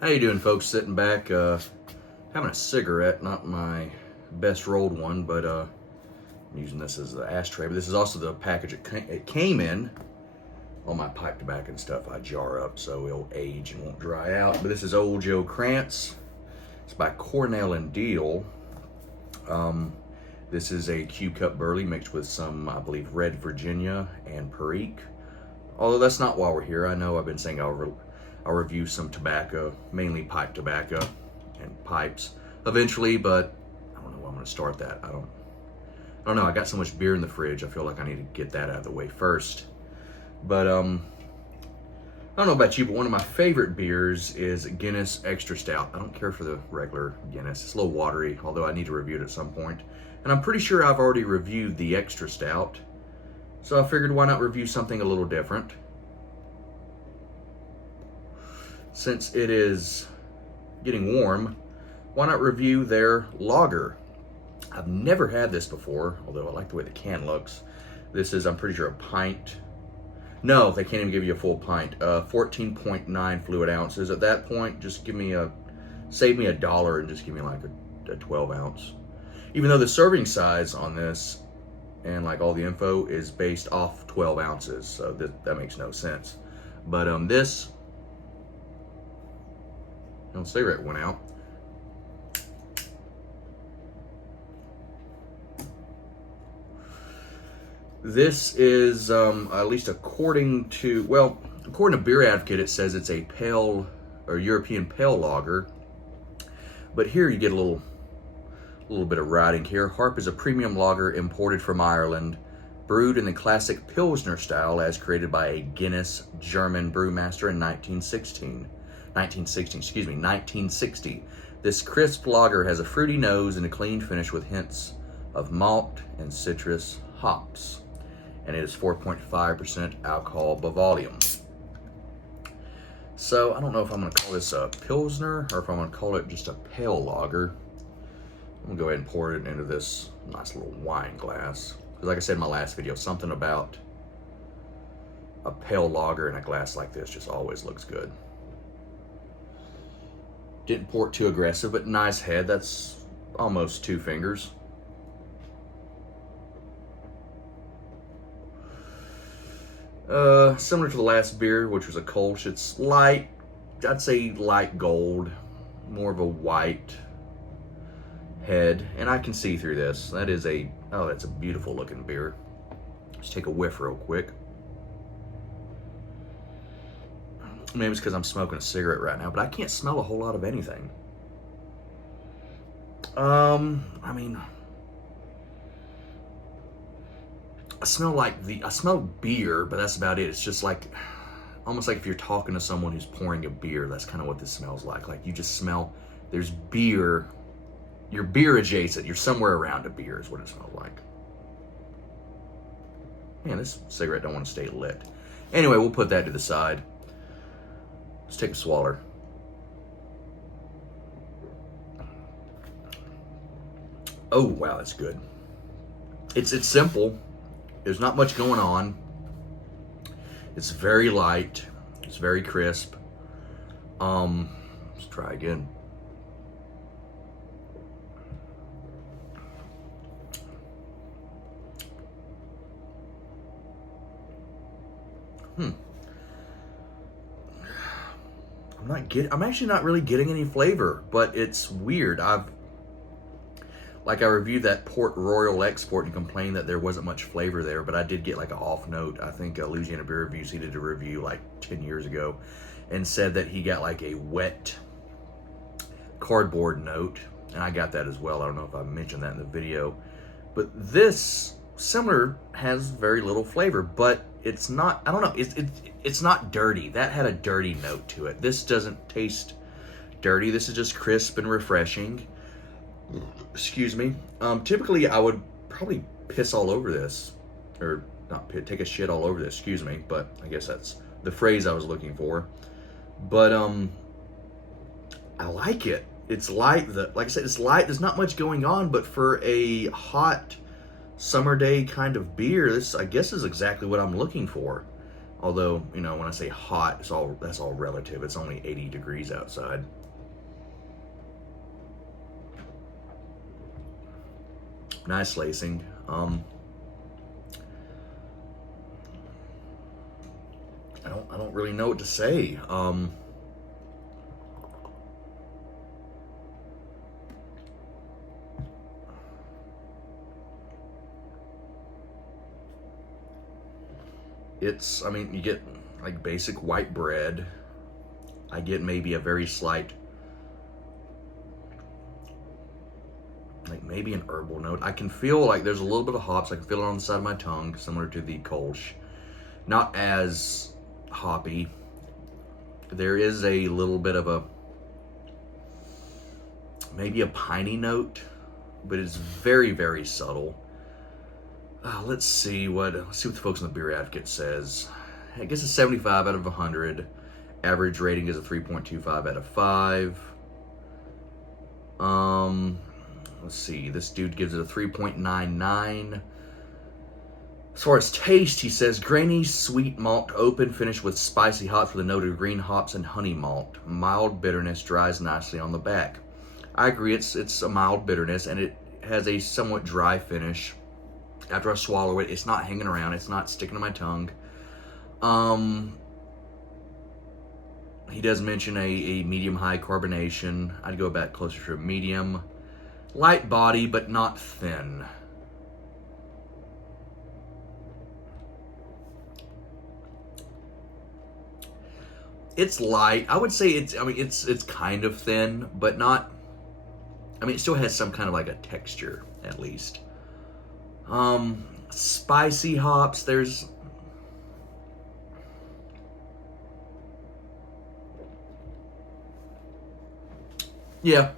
How you doing, folks? Sitting back, having a cigarette, not my best rolled one, but I'm using this as the ashtray. But this is also the package it came in. All my pipe tobacco and stuff I jar up so it'll age and won't dry out. But this is Old Joe Krantz. It's by Cornell and Deal. This is a Q-Cup burley mixed with some, I believe, Red Virginia and Perique. Although that's not why we're here. I know I've been saying I'll review some tobacco, mainly pipe tobacco and pipes eventually, but I don't know when I'm going to start that. I don't know. I got so much beer in the fridge. I feel like I need to get that out of the way first. But I don't know about you, but one of my favorite beers is Guinness Extra Stout. I don't care for the regular Guinness. It's a little watery, although I need to review it at some point. And I'm pretty sure I've already reviewed the Extra Stout. So I figured, why not review something a little different? Since it is getting warm, why not review their lager? I've never had this before, although I like the way the can looks. This is, I'm pretty sure, a pint. No, they can't even give you a full pint. 14.9 fluid ounces. At that point, just save me $1 and just give me like a 12 ounce. Even though the serving size on this and like all the info is based off 12 ounces, so that makes no sense. But this, no, cigarette went out. This is, at least according to Beer Advocate, it says it's a pale or European pale lager. But here you get a little bit of writing here. Harp is a premium lager imported from Ireland, brewed in the classic Pilsner style as created by a Guinness German brewmaster in 1960. This crisp lager has a fruity nose and a clean finish with hints of malt and citrus hops. And it is 4.5% alcohol by volume. So I don't know if I'm going to call this a Pilsner or if I'm going to call it just a pale lager. I'm going to go ahead and pour it into this nice little wine glass. Because like I said in my last video, something about a pale lager in a glass like this just always looks good. Didn't pour it too aggressive, but nice head. That's almost 2 fingers. Similar to the last beer, which was a Kolsch. It's light, I'd say light gold, more of a white head, and I can see through this. That's a beautiful looking beer. Let's take a whiff real quick. Maybe it's because I'm smoking a cigarette right now, but I can't smell a whole lot of anything. I mean, I smell beer, but that's about it. It's just like, almost like if you're talking to someone who's pouring a beer, that's kind of what this smells like. Like you just smell, there's beer, you're beer adjacent, you're somewhere around a beer is what it smells like. Man, this cigarette don't want to stay lit. Anyway, we'll put that to the side. Let's take a swaller. Oh, wow, that's good. It's simple. There's not much going on. It's very light. It's very crisp. Let's try again. I'm actually not really getting any flavor, but it's weird. I reviewed that Port Royal Export and complained that there wasn't much flavor there, but I did get like an off note. I think Louisiana Beer Reviews, he did a review like 10 years ago and said that he got like a wet cardboard note, and I got that as well. I don't know if I mentioned that in the video, but this similar has very little flavor, but it's not, I don't know, it's not dirty. That had a dirty note to it. This doesn't taste dirty. This is just crisp and refreshing. Excuse me. Typically I would probably piss all over this, or not take a shit all over this, excuse me, but I guess that's the phrase I was looking for. But I like it. It's light. Like I said, it's light. There's not much going on, but for a hot summer day kind of beer, this I guess is exactly what I'm looking for. Although, you know, when I say hot, that's all relative. It's only 80 degrees outside. Nice lacing. I don't really know what to say. I mean, you get like basic white bread. I get maybe a very slight, like maybe an herbal note. I can feel like there's a little bit of hops. I can feel it on the side of my tongue, similar to the Kolsch. Not as hoppy. There is a little bit of a, maybe a piney note, but it's very, very subtle. Let's see what the folks on the Beer Advocate says. I guess it's 75 out of 100. Average rating is a 3.25 out of 5. Let's see. This dude gives it a 3.99. As far as taste, he says grainy, sweet malt, open, finished with spicy hops with a note of green hops and honey malt. Mild bitterness dries nicely on the back. I agree. It's a mild bitterness, and it has a somewhat dry finish. After I swallow it, it's not hanging around. It's not sticking to my tongue. He does mention a medium-high carbonation. I'd go back closer to a medium. Light body, but not thin. It's light. I would say it's kind of thin, but not. I mean, it still has some kind of like a texture, at least. Spicy hops, yeah,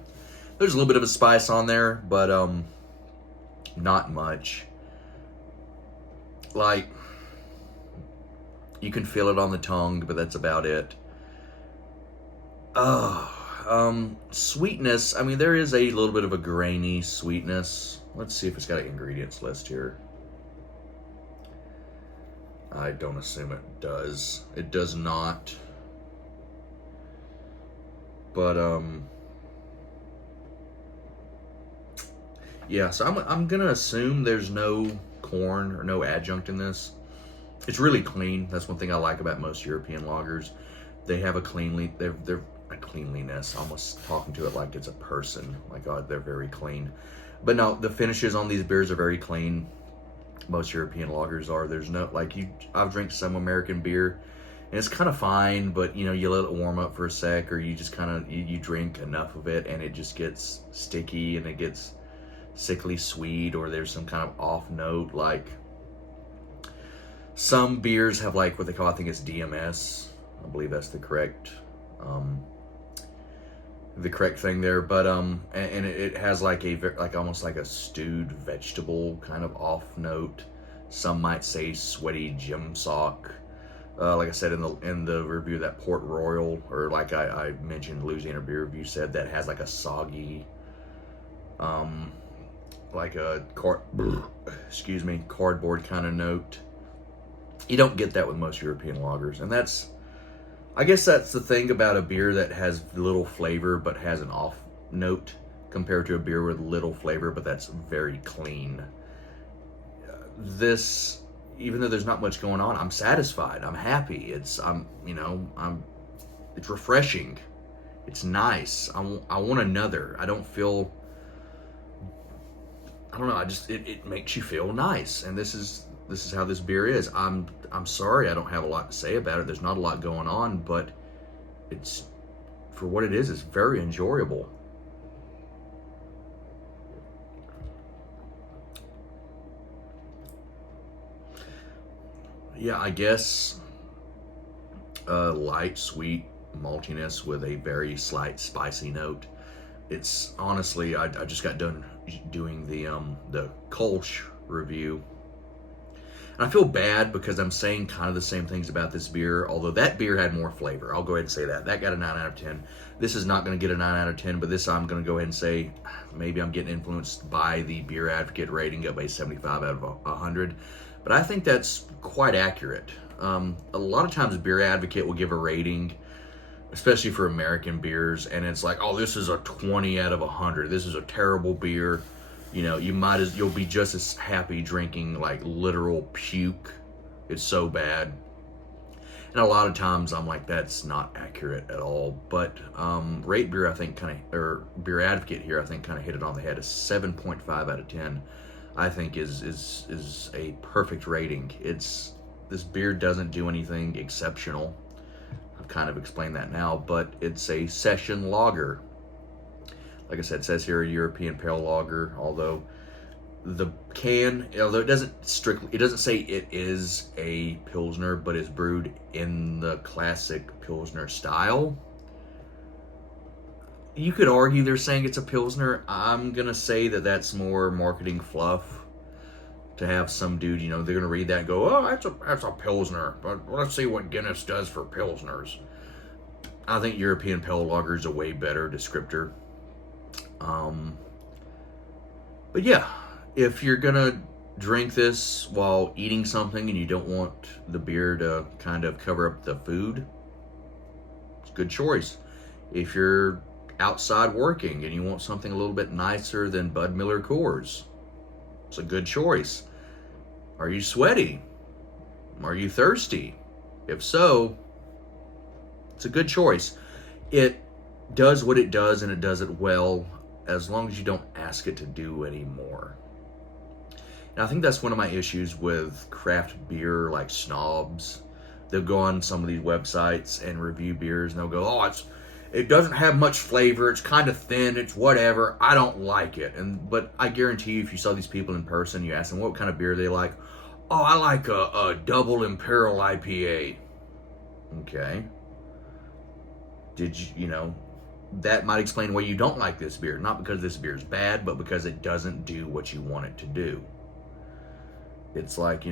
there's a little bit of a spice on there, but, not much. Like, you can feel it on the tongue, but that's about it. Sweetness, I mean, there is a little bit of a grainy sweetness. Let's see if it's got an ingredients list here. I don't assume it does. It does not. But, yeah, so I'm gonna assume there's no corn or no adjunct in this. It's really clean. That's one thing I like about most European lagers. They have a they're a cleanliness, almost talking to it like it's a person. Like, God, they're very clean. But no, the finishes on these beers are very clean. Most European lagers are. There's no, like, I've drank some American beer, and it's kind of fine, but, you know, you let it warm up for a sec, or you just kind of, you drink enough of it, and it just gets sticky, and it gets sickly sweet, or there's some kind of off note. Like, some beers have, like, what they call, I think it's DMS. I believe that's the correct thing there, but and it has like almost like a stewed vegetable kind of off note. Some might say sweaty gym sock. Like I said in the review, that Port Royal, or like I mentioned, Louisiana Beer Review said that has like a soggy, like a cardboard kind of note. You don't get that with most European lagers, and I guess that's the thing about a beer that has little flavor but has an off note compared to a beer with little flavor but that's very clean. This, even though there's not much going on, I'm satisfied. I'm happy. It's refreshing. It's nice. I want another. I don't know. It makes you feel nice, and this is how this beer is. I'm sorry I don't have a lot to say about it. There's not a lot going on, but it's, for what it is, it's very enjoyable. Yeah, I guess light, sweet maltiness with a very slight spicy note. It's honestly, I just got done doing the Kolsch review, and I feel bad because I'm saying kind of the same things about this beer, although that beer had more flavor. I'll go ahead and say that. That got a 9 out of 10. This is not going to get a 9 out of 10, but this I'm going to go ahead and say maybe I'm getting influenced by the Beer Advocate rating of a 75 out of 100. But I think that's quite accurate. A lot of times Beer Advocate will give a rating, especially for American beers, and it's like, oh, this is a 20 out of 100. This is a terrible beer. You know, you'll be just as happy drinking like literal puke. It's so bad. And a lot of times I'm like, that's not accurate at all. But Rate Beer, I think or Beer Advocate here, I think kind of hit it on the head. A 7.5 out of 10, I think is a perfect rating. This beer doesn't do anything exceptional. I've kind of explained that now, but it's a session lager. Like I said, it says here a European pale lager, although it doesn't say it is a Pilsner, but it's brewed in the classic Pilsner style. You could argue they're saying it's a Pilsner. I'm going to say that that's more marketing fluff to have some dude, they're going to read that and go, oh, that's a Pilsner, but let's see what Guinness does for Pilsners. I think European pale lager is a way better descriptor. But yeah, if you're gonna drink this while eating something and you don't want the beer to kind of cover up the food, it's a good choice. If you're outside working and you want something a little bit nicer than Bud Miller Coors, it's a good choice. Are you sweaty? Are you thirsty? If so, it's a good choice. It does what it does, and it does it well, as long as you don't ask it to do any more. And I think that's one of my issues with craft beer, like snobs. They'll go on some of these websites and review beers, and they'll go, oh, it doesn't have much flavor, it's kind of thin, it's whatever, I don't like it. But I guarantee you, if you saw these people in person, you ask them what kind of beer they like. Oh, I like a double imperial IPA. Okay. That might explain why you don't like this beer. Not because this beer is bad, but because it doesn't do what you want it to do. It's like,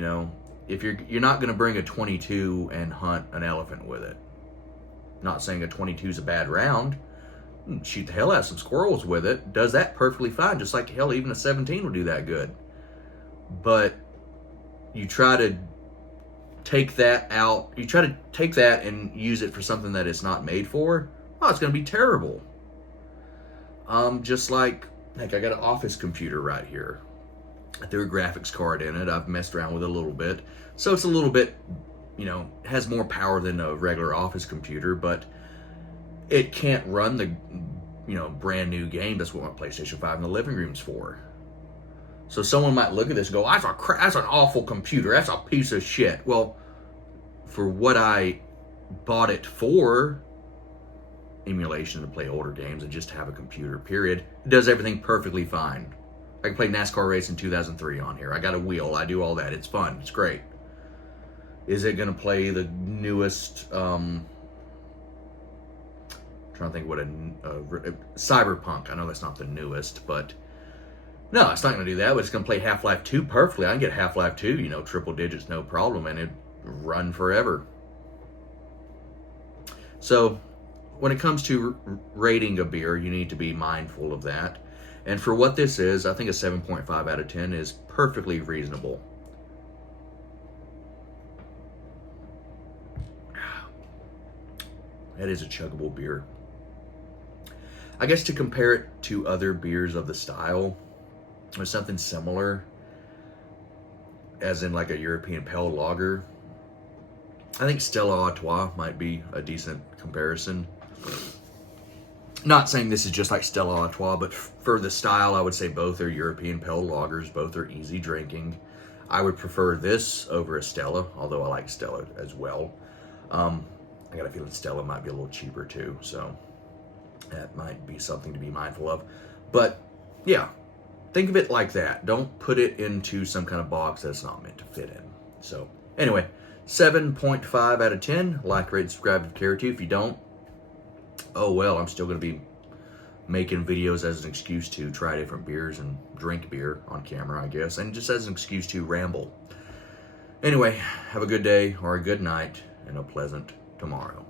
if you're not going to bring a 22 and hunt an elephant with it. Not saying a 22 is a bad round. Shoot the hell out of some squirrels with it. Does that perfectly fine. Just like, hell, even a 17 will do that good. But you try to take that out. You try to take that and use it for something that it's not made for. Oh, it's going to be terrible. Just like, heck, I got an office computer right here. I threw a graphics card in it. I've messed around with it a little bit. So it's a little bit, has more power than a regular office computer, but it can't run the, brand new game. That's what my PlayStation 5 in the living room's for. So someone might look at this and go, that's an awful computer. That's a piece of shit. Well, for what I bought it for, emulation to play older games and just have a computer, period. It does everything perfectly fine. I can play NASCAR race in 2003 on here. I got a wheel. I do all that. It's fun. It's great. Is it going to play the newest, trying to think what Cyberpunk. I know that's not the newest, but no, it's not going to do that, but it's going to play Half-Life 2 perfectly. I can get Half-Life 2, triple digits, no problem, and it run forever. So, when it comes to rating a beer, you need to be mindful of that. And for what this is, I think a 7.5 out of 10 is perfectly reasonable. That is a chuggable beer. I guess to compare it to other beers of the style, or something similar, as in like a European pale lager, I think Stella Artois might be a decent comparison. Not saying this is just like Stella Artois, but for the style, I would say both are European pale lagers. Both are easy drinking. I would prefer this over a Stella, although I like Stella as well. I got a feeling Stella might be a little cheaper too, so that might be something to be mindful of. But yeah, think of it like that. Don't put it into some kind of box that's not meant to fit in. So anyway, 7.5 out of 10. Like, rate, subscribe if you care to. If you don't, oh well, I'm still going to be making videos as an excuse to try different beers and drink beer on camera, I guess, and just as an excuse to ramble. Anyway, have a good day or a good night and a pleasant tomorrow.